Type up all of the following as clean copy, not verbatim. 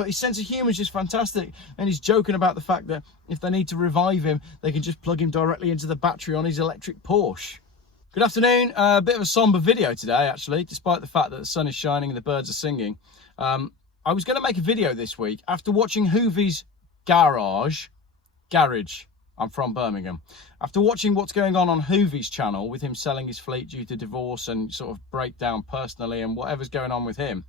But his sense of humour is just fantastic. And he's joking about the fact that if they need to revive him, they can just plug him directly into the battery on his electric Porsche. Good afternoon. A bit of a somber video today, actually, despite the fact that the sun is shining and the birds are singing. I was going to make a video this week after watching Hoovie's Garage. I'm from Birmingham. After watching what's going on Hoovie's channel with him selling his fleet due to divorce and sort of breakdown personally and whatever's going on with him,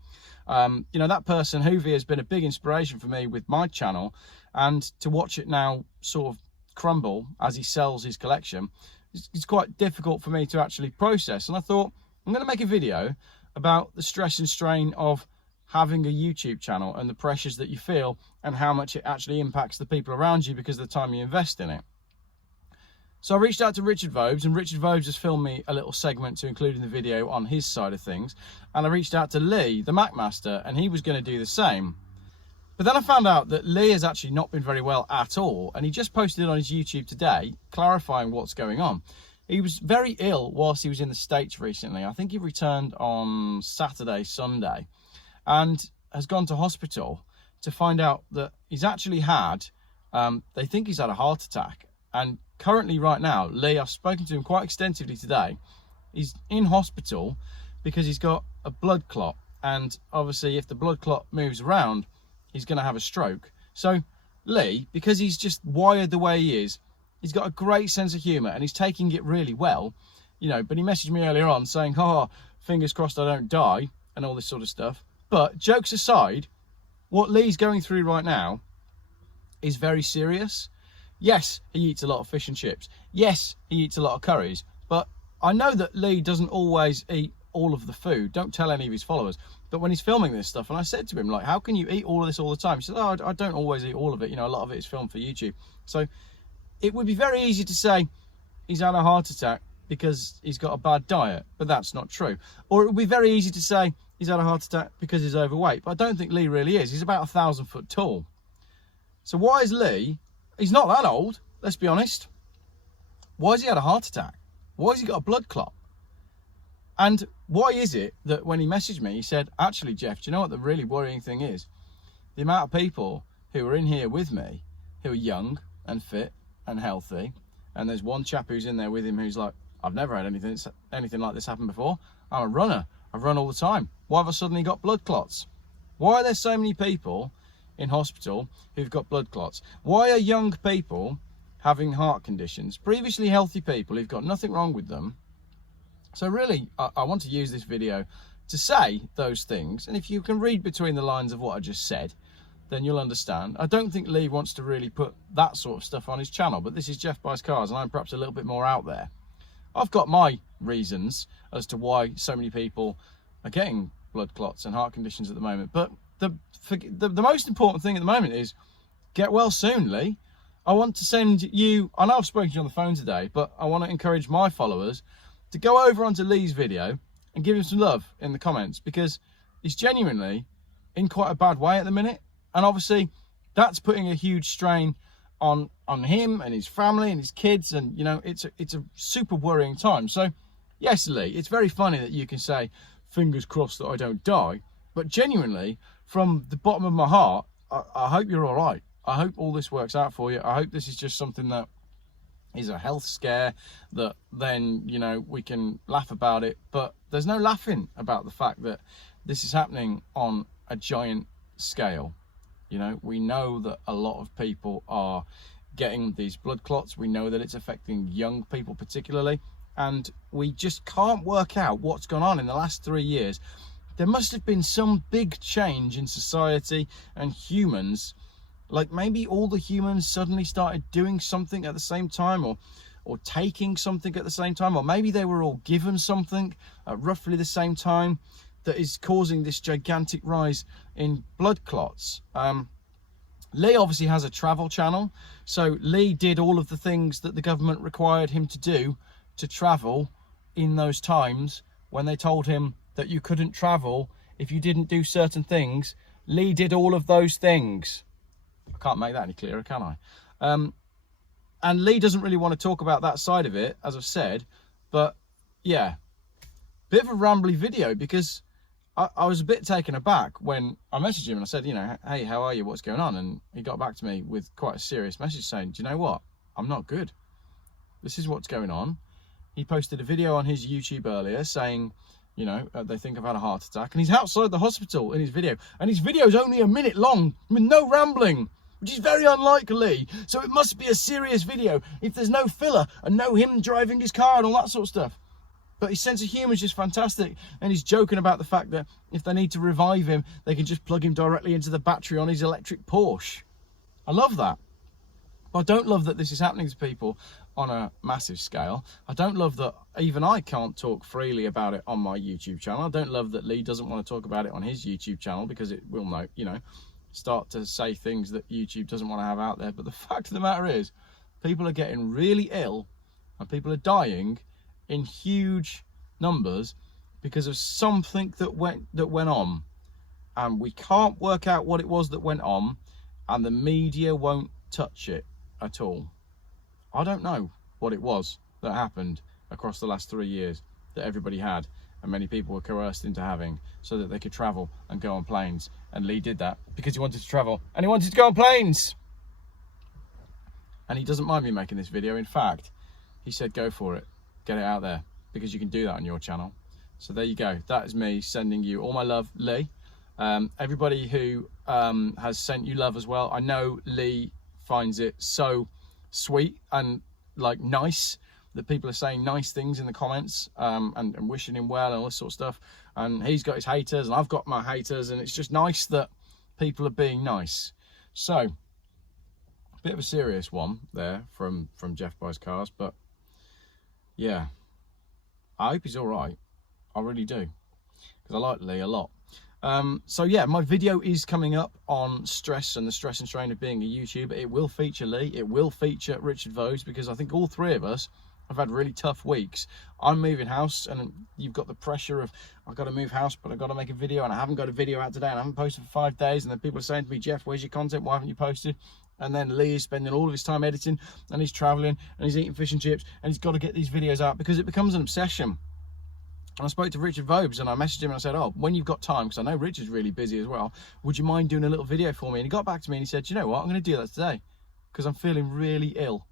you know, that person, Hoovie, has been a big inspiration for me with my channel, and to watch it now sort of crumble as he sells his collection, it's quite difficult for me to actually process. And I thought, I'm going to make a video about the stress and strain of having a YouTube channel and the pressures that you feel and how much it actually impacts the people around you because of the time you invest in it. So I reached out to Richard Vobes, and Richard Vobes has filmed me a little segment to include in the video on his side of things. And I reached out to Lee, the MacMaster, and he was going to do the same. But then I found out that Lee has actually not been very well at all, and he just posted on his YouTube today clarifying what's going on. He was very ill whilst he was in the States recently. I think he returned on Saturday, Sunday, and has gone to hospital to find out that he's actually had, they think he's had a heart attack. And currently right now, Lee, I've spoken to him quite extensively today, he's in hospital because he's got a blood clot. And obviously if the blood clot moves around, he's going to have a stroke. So Lee, because he's just wired the way he is, he's got a great sense of humour and he's taking it really well, you know. But he messaged me earlier on saying, oh, fingers crossed I don't die and all this sort of stuff. But jokes aside, what Lee's going through right now is very serious. Yes, he eats a lot of fish and chips. Yes, he eats a lot of curries. But I know that Lee doesn't always eat all of the food. Don't tell any of his followers. But when he's filming this stuff, and I said to him, like, how can you eat all of this all the time? He said, oh, I don't always eat all of it. You know, a lot of it is filmed for YouTube. So it would be very easy to say he's had a heart attack because he's got a bad diet, but that's not true. Or it would be very easy to say he's had a heart attack because he's overweight, but I don't think Lee really is. He's about 1,000 foot tall. So why is Lee, he's not that old, let's be honest. Why has he had a heart attack? Why has he got a blood clot? And why is it that when he messaged me, he said, actually, Geoff, do you know what the really worrying thing is? The amount of people who are in here with me, who are young and fit and healthy, and there's one chap who's in there with him who's like, I've never had anything like this happen before. I'm a runner. I run all the time. Why have I suddenly got blood clots? Why are there so many people in hospital who've got blood clots? Why are young people having heart conditions? Previously healthy people who've got nothing wrong with them. So really, I want to use this video to say those things. And if you can read between the lines of what I just said, then you'll understand. I don't think Lee wants to really put that sort of stuff on his channel, but this is Geoff Buys Cars and I'm perhaps a little bit more out there. I've got my reasons as to why so many people are getting blood clots and heart conditions at the moment. But the most important thing at the moment is get well soon, Lee. I want to send you, I know I've spoken to you on the phone today, but I want to encourage my followers to go over onto Lee's video and give him some love in the comments, because he's genuinely in quite a bad way at the minute. And obviously that's putting a huge strain on him and his family and his kids, and you know, it's a super worrying time. So yes, Lee, it's very funny that you can say fingers crossed that I don't die, but genuinely from the bottom of my heart, I hope you're all right. I hope all this works out for you. I hope this is just something that is a health scare, that then, you know, we can laugh about it. But there's no laughing about the fact that this is happening on a giant scale. You know, we know that a lot of people are getting these blood clots. We know that it's affecting young people particularly, and we just can't work out what's gone on in the last 3 years. There must have been some big change in society and humans. Like maybe all the humans suddenly started doing something at the same time, or taking something at the same time, or maybe they were all given something at roughly the same time that is causing this gigantic rise in blood clots. Lee obviously has a travel channel, so Lee did all of the things that the government required him to do to travel in those times when they told him that you couldn't travel if you didn't do certain things. Lee did all of those things. I can't make that any clearer, can I? And Lee doesn't really want to talk about that side of it, as I've said. But yeah, bit of a rambly video, because I was a bit taken aback when I messaged him and I said, you know, hey, how are you? What's going on? And he got back to me with quite a serious message saying, do you know what? I'm not good. This is what's going on. He posted a video on his YouTube earlier saying, you know, they think I've had a heart attack. And he's outside the hospital in his video. And his video is only a minute long with no rambling, which is very unlikely. So it must be a serious video if there's no filler and no him driving his car and all that sort of stuff. But his sense of humour is just fantastic. And he's joking about the fact that if they need to revive him, they can just plug him directly into the battery on his electric Porsche. I love that. But I don't love that this is happening to people on a massive scale. I don't love that even I can't talk freely about it on my YouTube channel. I don't love that Lee doesn't want to talk about it on his YouTube channel because it will, start to say things that YouTube doesn't want to have out there. But the fact of the matter is, people are getting really ill and people are dying in huge numbers because of something that went on, and we can't work out what it was that went on, and the media won't touch it at all. I don't know what it was that happened across the last 3 years that everybody had and many people were coerced into having so that they could travel and go on planes. And Lee did that because he wanted to travel and he wanted to go on planes. And he doesn't mind me making this video. In fact, he said go for it, get it out there, because you can do that on your channel. So there you go. That is me sending you all my love, Lee. Everybody who has sent you love as well. I know Lee finds it so sweet and like nice that people are saying nice things in the comments and wishing him well and all this sort of stuff. And he's got his haters and I've got my haters, and it's just nice that people are being nice. So a bit of a serious one there from Geoff Buys Cars, but yeah, I hope he's all right. I really do, because I like Lee a lot. So yeah, my video is coming up on stress and the stress and strain of being a YouTuber. It will feature Lee, it will feature Richard Vose, because I think all three of us have had really tough weeks. I'm moving house and you've got the pressure of, I've got to move house, but I've got to make a video, and I haven't got a video out today and I haven't posted for 5 days. And then people are saying to me, Geoff, where's your content? Why haven't you posted? And then Lee is spending all of his time editing, and he's traveling and he's eating fish and chips, and he's got to get these videos out because it becomes an obsession. And I spoke to Richard Vobes and I messaged him and I said, oh, when you've got time, because I know Richard's really busy as well, would you mind doing a little video for me? And he got back to me and he said, you know what, I'm going to do that today because I'm feeling really ill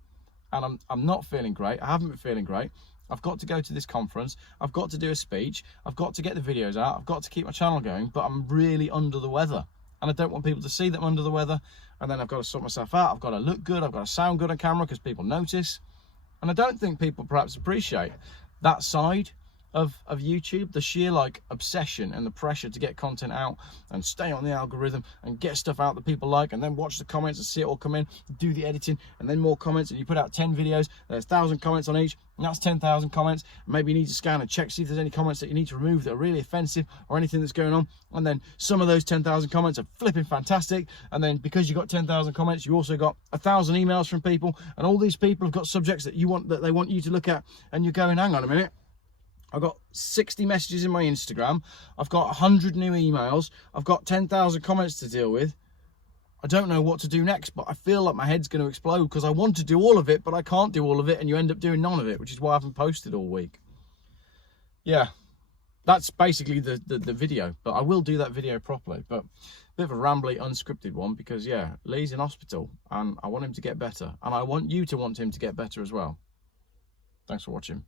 and I'm not feeling great. I haven't been feeling great. I've got to go to this conference. I've got to do a speech. I've got to get the videos out. I've got to keep my channel going, but I'm really under the weather. And I don't want people to see that I'm under the weather. And then I've got to sort myself out. I've got to look good. I've got to sound good on camera because people notice. And I don't think people perhaps appreciate that side of YouTube, the sheer like obsession and the pressure to get content out and stay on the algorithm and get stuff out that people like, and then watch the comments and see it all come in, do the editing, and then more comments, and you put out 10 videos, there's 1,000 comments on each, and that's 10,000 comments. Maybe you need to scan and check, see if there's any comments that you need to remove that are really offensive or anything that's going on. And then some of those 10,000 comments are flipping fantastic, and then because you got 10,000 comments, you also got 1,000 emails from people, and all these people have got subjects that they want you to look at, and you're going, hang on a minute, I've got 60 messages in my Instagram, I've got 100 new emails, I've got 10,000 comments to deal with. I don't know what to do next, but I feel like my head's going to explode because I want to do all of it, but I can't do all of it, and you end up doing none of it, which is why I haven't posted all week. Yeah, that's basically the video, but I will do that video properly. But a bit of a rambly, unscripted one because, yeah, Lee's in hospital, and I want him to get better, and I want you to want him to get better as well. Thanks for watching.